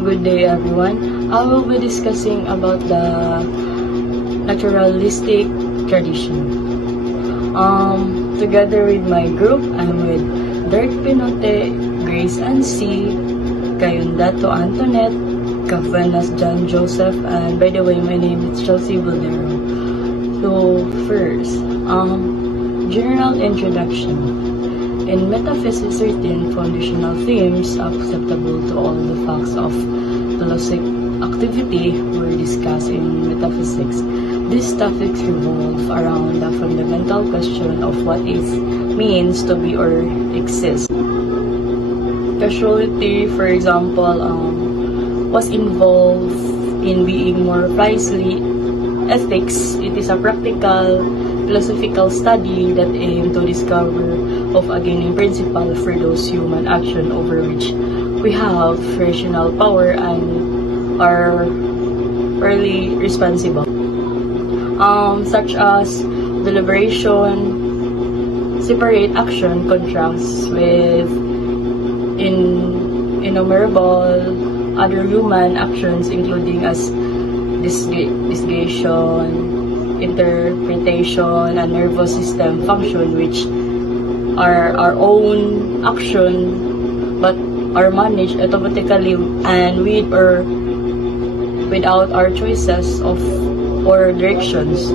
Good day, everyone. I will be discussing about the naturalistic tradition. Together with my group, I'm with Dirk Pinote, Grace and C, Kayundato Antoinette, Cavanas John Joseph, and by the way, my name is Chelsea Valdero. So first, general introduction. In metaphysics, certain foundational themes acceptable to all the facts of philosophic activity were discussed in metaphysics. These topics revolve around the fundamental question of what it means to be or exist. Causality, for example, was involved in being more precisely ethics. It is a practical philosophical study that aims to discover of a guiding principle for those human action over which we have rational power and are fairly responsible, such as deliberation, separate action contrasts with innumerable other human actions, including as disgustion, interpretation, and nervous system function, which are our own action but are managed automatically and with or without our choices of or directions.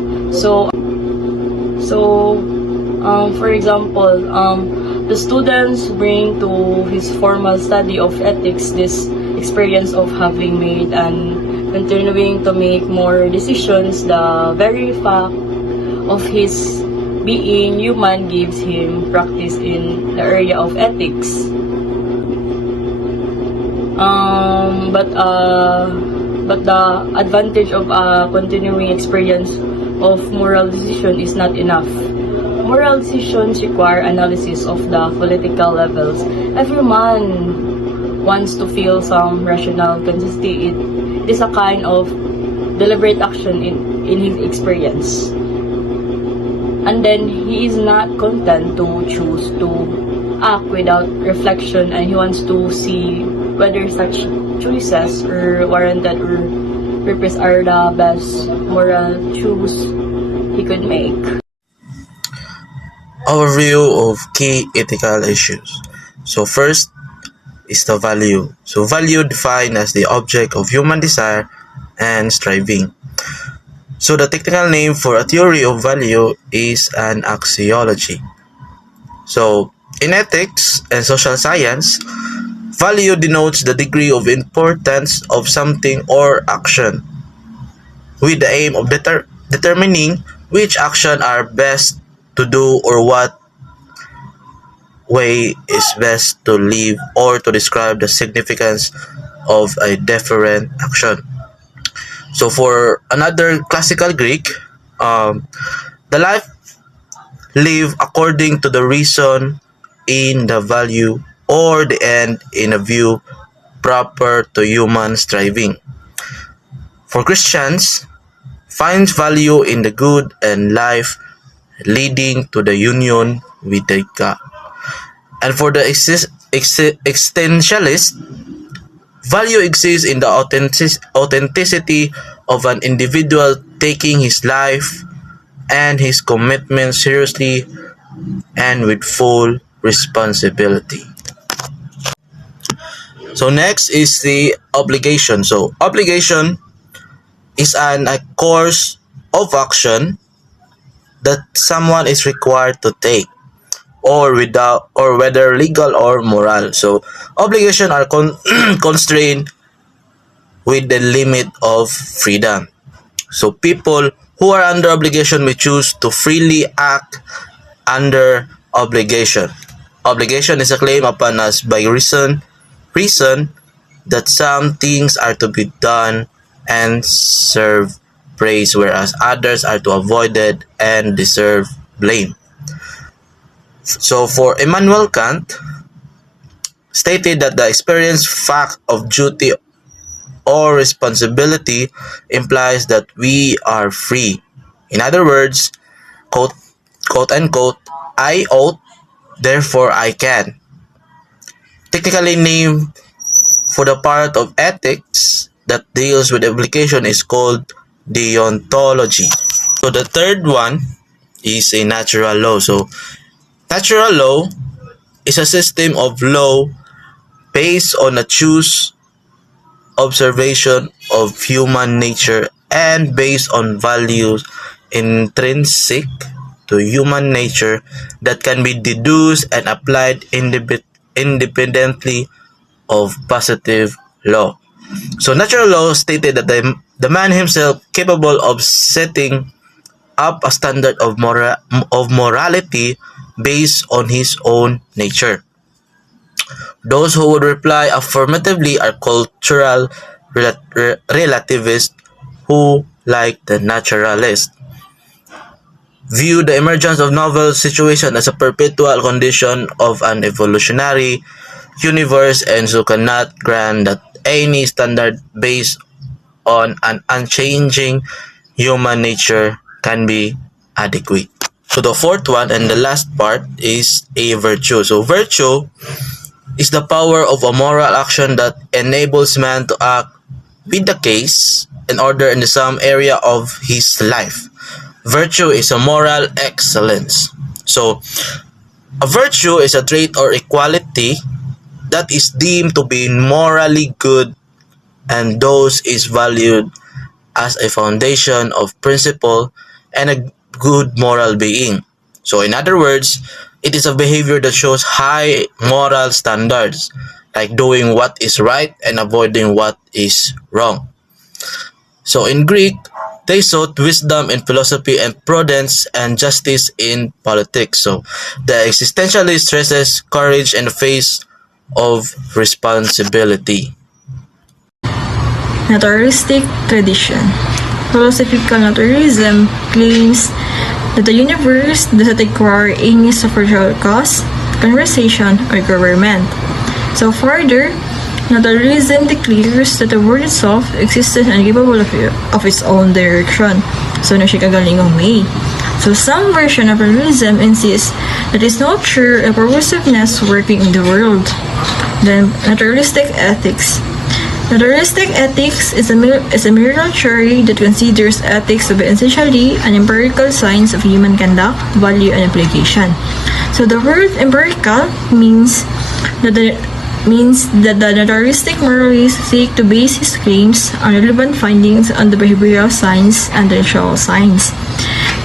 For example, the students bring to his formal study of ethics this experience of having made and continuing to make more decisions. The very fact of his being human gives him practice in the area of ethics. But the advantage of a continuing experience of moral decision is not enough. Moral decisions require analysis of the political levels. Every man wants to feel some rational consistency. It is a kind of deliberate action in his experience. And then he is not content to choose to act without reflection, and he wants to see whether such choices are warranted or purpose are the best moral choice he could make. Overview of key ethical issues. So first is the value. So value defined as the object of human desire and striving. So the technical name for a theory of value is an axiology. So in ethics and social science, value denotes the degree of importance of something or action, with the aim of determining which action are best to do or what way is best to live, or to describe the significance of a different action. So for another classical Greek, the life lived according to the reason in the value, or the end in a view proper to human striving. For Christians, finds value in the good and life leading to the union with the God. And for the existentialist, value exists in the authenticity of an individual taking his life and his commitment seriously and with full responsibility. So next is the obligation. So obligation is a course of action that someone is required to take, or whether legal or moral. So obligation are constrained with the limit of freedom. So people who are under obligation may choose to freely act under obligation. Obligation is a claim upon us by reason that some things are to be done and serve praise, whereas others are to avoided and deserve blame. So for Immanuel Kant, stated that the experienced fact of duty or responsibility implies that we are free. In other words, quote unquote, I ought, therefore I can. Technically named for the part of ethics that deals with application is called deontology. So the third one is a natural law. So natural law is a system of law based on a choose observation of human nature and based on values intrinsic to human nature that can be deduced and applied independently of positive law. So natural law stated that the man himself capable of setting up a standard of morality based on his own nature. Those who would reply affirmatively are cultural relativists who, like the naturalists, view the emergence of novel situations as a perpetual condition of an evolutionary universe and so cannot grant that any standard based on an unchanging human nature can be adequate. So the fourth one and the last part is a virtue. So virtue is the power of a moral action that enables man to act with the case in order in some area of his life. Virtue is a moral excellence. So a virtue is a trait or equality that is deemed to be morally good and those is valued as a foundation of principle and a good moral being. So in other words, it is a behavior that shows high moral standards, like doing what is right and avoiding what is wrong. So in Greek, they sought wisdom in philosophy and prudence and justice in politics. So the existentialist stresses courage in the face of responsibility. Naturalistic tradition. Philosophical naturalism claims that the universe does not require any supernatural cause, conversation, or government. So further, naturalism declares that the world itself exists and capable of its own direction. So na siya kagalingong way. So some version of naturalism insists that it's not sure a purposiveness working in the world. Then naturalistic ethics. Naturalistic ethics is a moral theory that considers ethics to be essentially an empirical science of human conduct, value, and application. So the word empirical means that the naturalistic moralists seek to base his claims on relevant findings on the behavioral science and the natural science.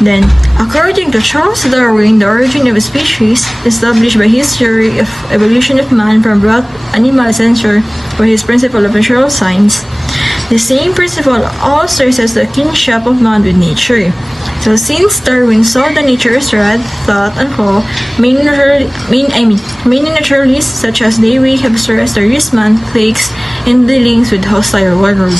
Then, according to Charles Darwin, the origin of a species established by his theory of evolution of man from broad animal ancestor by his principle of natural science. The same principle also says the kinship of man with nature. So since Darwin saw the nature's thread, thought, and law, many naturalists such as Dewey have stressed the risk man takes in dealings with hostile world.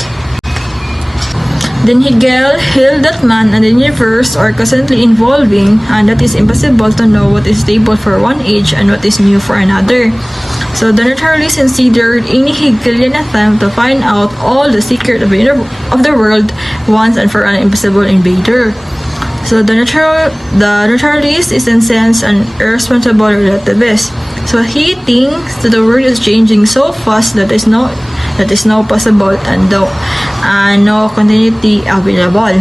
Then Hegel held that man and the universe are constantly evolving and that it's impossible to know what is stable for one age and what is new for another. So the naturalists considered any Hegelian attempt to find out all the secret of the world once and for an impossible invader. So the naturalist is in sense an irresponsible relativist. So he thinks that the world is changing so fast that is not possible and no continuity available.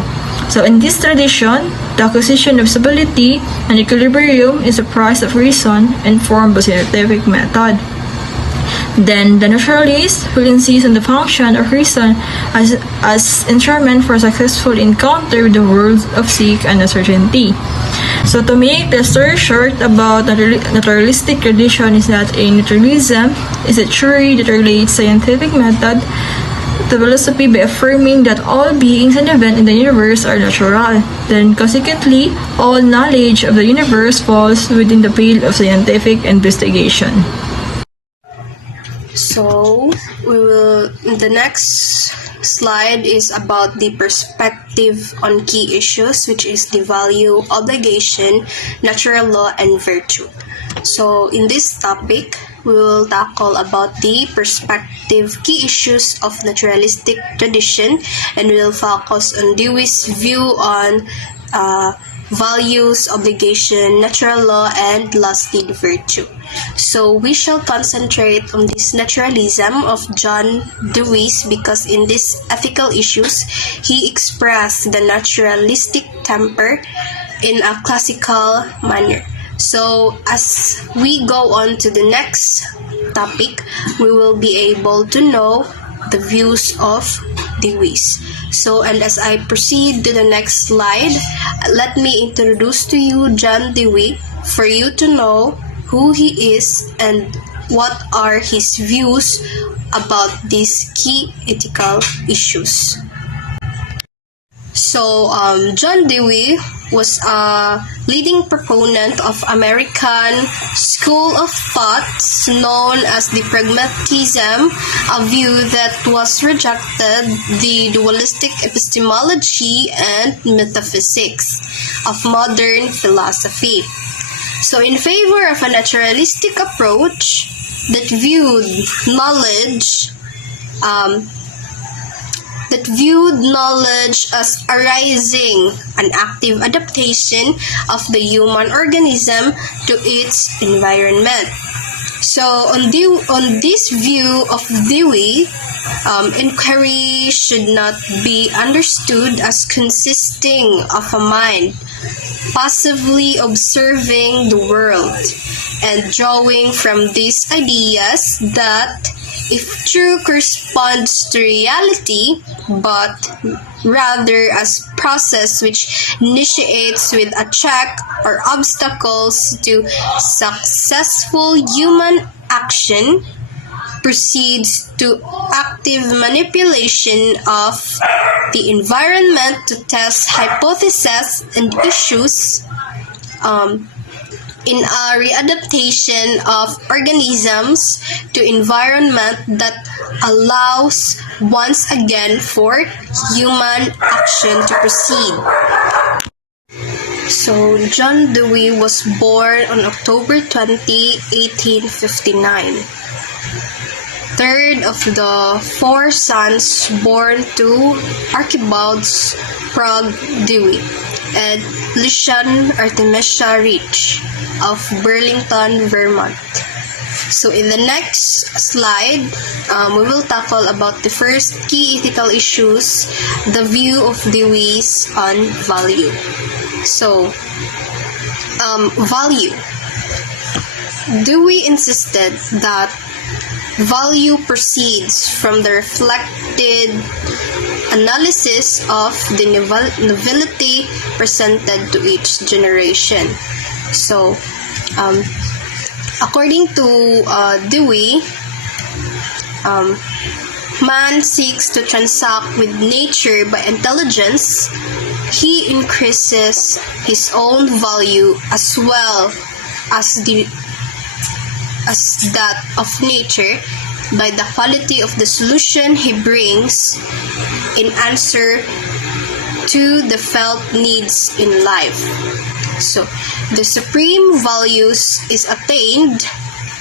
So in this tradition, the acquisition of stability and equilibrium is a price of reason informed by scientific method. Then the naturalist will insist on the function of reason as instrument for successful encounter with the world of seek and uncertainty. So to make the story short about naturalistic tradition is that a naturalism is a theory that relates scientific method to philosophy by affirming that all beings and events in the universe are natural. Then consequently, all knowledge of the universe falls within the field of scientific investigation. So, the next slide is about the perspective on key issues, which is the value, obligation, natural law, and virtue. So, in this topic, we will tackle about the perspective key issues of naturalistic tradition, and we will focus on Dewey's view on values, obligation, natural law, and lastly, the virtue. So we shall concentrate on this naturalism of John Dewey because in these ethical issues, he expressed the naturalistic temper in a classical manner. So as we go on to the next topic, we will be able to know the views of Dewey. So, and as I proceed to the next slide, let me introduce to you John Dewey for you to know who he is and what are his views about these key ethical issues. So, John Dewey was a leading proponent of American school of thought known as the pragmatism, a view that was rejected the dualistic epistemology and metaphysics of modern philosophy. So in favor of a naturalistic approach that viewed knowledge as arising an active adaptation of the human organism to its environment. So on this view of Dewey, inquiry should not be understood as consisting of a mind passively observing the world and drawing from these ideas that if true corresponds to reality, but rather as process which initiates with a check or obstacles to successful human action, proceeds to active manipulation of the environment to test hypotheses and issues in a readaptation of organisms to environment that allows once again for human action to proceed. So John Dewey was born on October 20, 1859. Third of the four sons born to Archibald's Prague Dewey and Lucian Artemisia Rich of Burlington, Vermont. So in the next slide, we will tackle about the first key ethical issues, the view of Dewey's on value. So, value. Dewey insisted that value proceeds from the reflected analysis of the novelty presented to each generation. So, according to Dewey, man seeks to transact with nature by intelligence. He increases his own value as well as that of nature by the quality of the solution he brings in answer to the felt needs in life. So, the supreme values is attained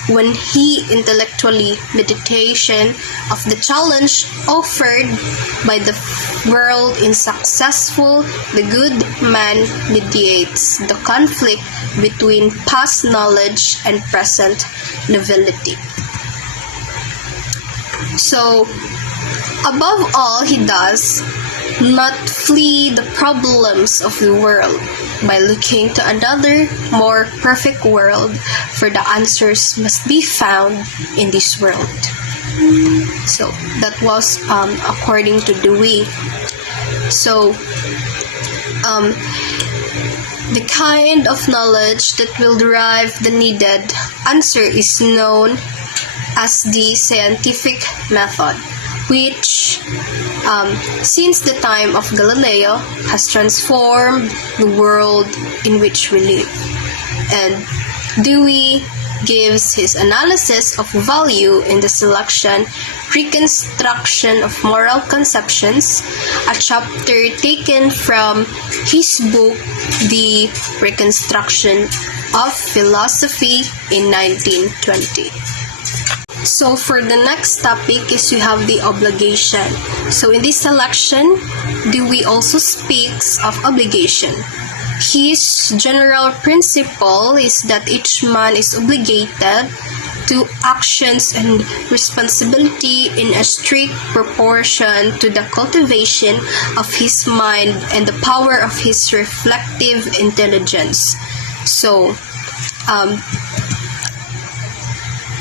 when he intellectually meditation of the challenge offered by the world in successful, the good man mediates the conflict between past knowledge and present novelty. So, above all, he does not flee the problems of the world by looking to another, more perfect world, for the answers must be found in this world. So, that was according to Dewey. So, the kind of knowledge that will derive the needed answer is known as the scientific method, which, since the time of Galileo, has transformed the world in which we live. And Dewey gives his analysis of value in the selection, reconstruction of moral conceptions, a chapter taken from his book, The Reconstruction of Philosophy in 1920. So for the next topic is you have the obligation. So in this selection, Dewey also speaks of obligation. His general principle is that each man is obligated to actions and responsibility in a strict proportion to the cultivation of his mind and the power of his reflective intelligence. So,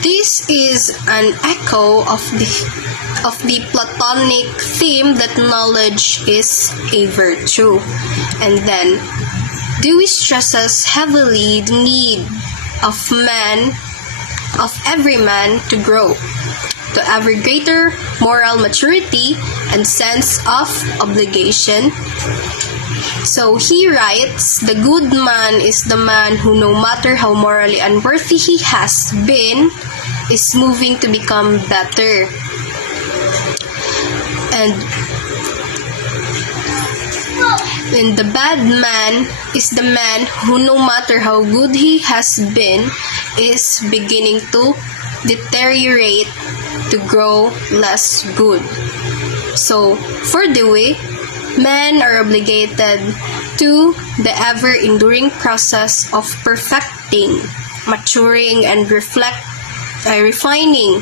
this is an echo of the Platonic theme that knowledge is a virtue. And then, Dewey stresses heavily the need of every man to grow to ever greater moral maturity and sense of obligation. So he writes, the good man is the man who, no matter how morally unworthy he has been, is moving to become better. And the bad man is the man who, no matter how good he has been, is beginning to deteriorate, to grow less good. So, for Dewey, men are obligated to the ever-enduring process of perfecting, maturing, and refining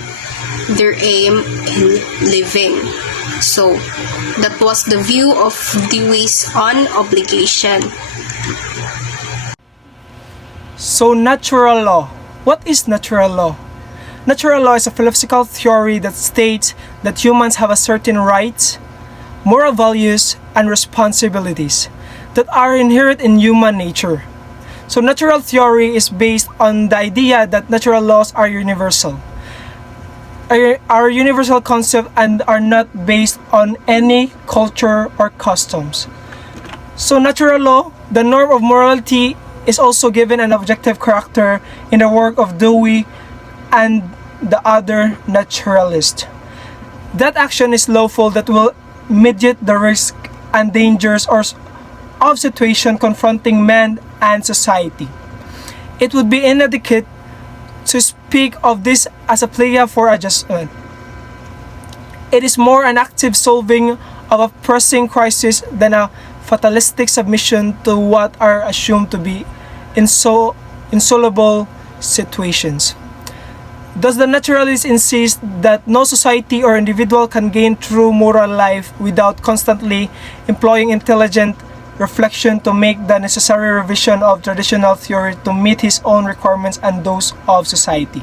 their aim in living. So, that was the view of Dewey's on obligation. So, natural law. What is natural law? Natural law is a philosophical theory that states that humans have a certain rights, moral values, and responsibilities that are inherent in human nature. So, natural theory is based on the idea that natural laws are universal. Are universal concept and are not based on any culture or customs. So natural law, the norm of morality, is also given an objective character in the work of Dewey and the other naturalists. That action is lawful that will mitigate the risk and dangers of situation confronting man and society. It would be inadequate to speak of this as a plea for adjustment. It is more an active solving of a pressing crisis than a fatalistic submission to what are assumed to be insoluble situations. Thus, the naturalists insist that no society or individual can gain true moral life without constantly employing intelligent reflection to make the necessary revision of traditional theory to meet his own requirements and those of society.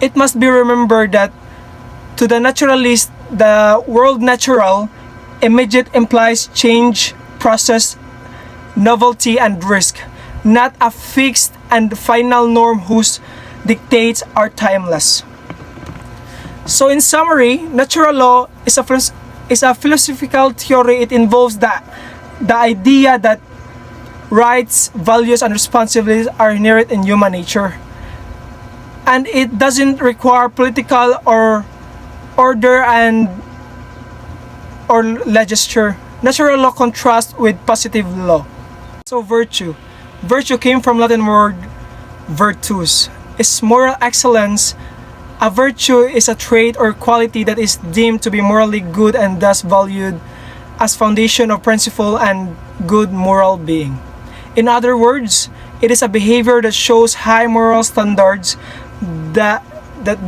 It must be remembered that to the naturalist, the world natural, immediate implies change, process, novelty, and risk, not a fixed and final norm whose dictates are timeless. So in summary, natural law is a philosophical theory. It involves the idea that rights, values, and responsibilities are inherent in human nature. And it doesn't require political or order or legislature. Natural law contrasts with positive law. So virtue. Virtue came from Latin word virtus. It's moral excellence. A virtue is a trait or quality that is deemed to be morally good and thus valued as foundation of principle and good moral being. In other words, it is a behavior that shows high moral standards, that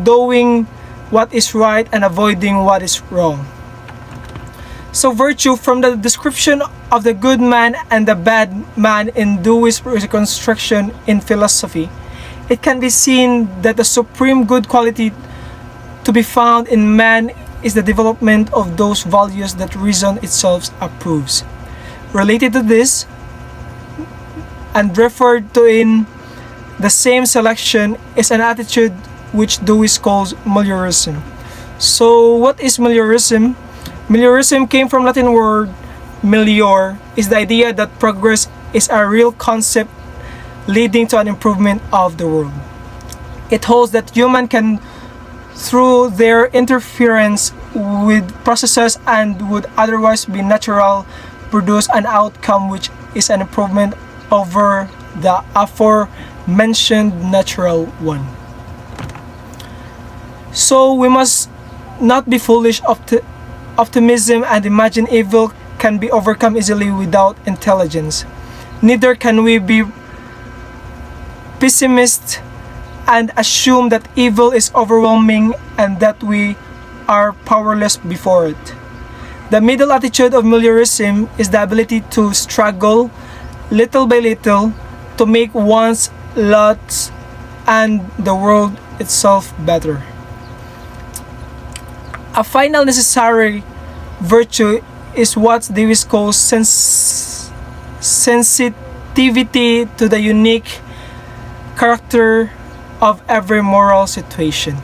doing what is right and avoiding what is wrong. So virtue, from the description of the good man and the bad man in Dewey's reconstruction in philosophy, it can be seen that the supreme good quality to be found in man is the development of those values that reason itself approves. Related to this, and referred to in the same selection, is an attitude which Dewey calls meliorism. So what is meliorism? Meliorism came from Latin word melior, is the idea that progress is a real concept leading to an improvement of the world. It holds that human can, through their interference with processes and would otherwise be natural, produce an outcome which is an improvement over the aforementioned natural one. So we must not be foolish. Optimism and imagine evil can be overcome easily without intelligence. Neither can we be pessimist and assume that evil is overwhelming and that we are powerless before it. The middle attitude of meliorism is the ability to struggle little by little to make one's lot and the world itself better. A final necessary virtue is what Davis calls sensitivity to the unique character of every moral situation.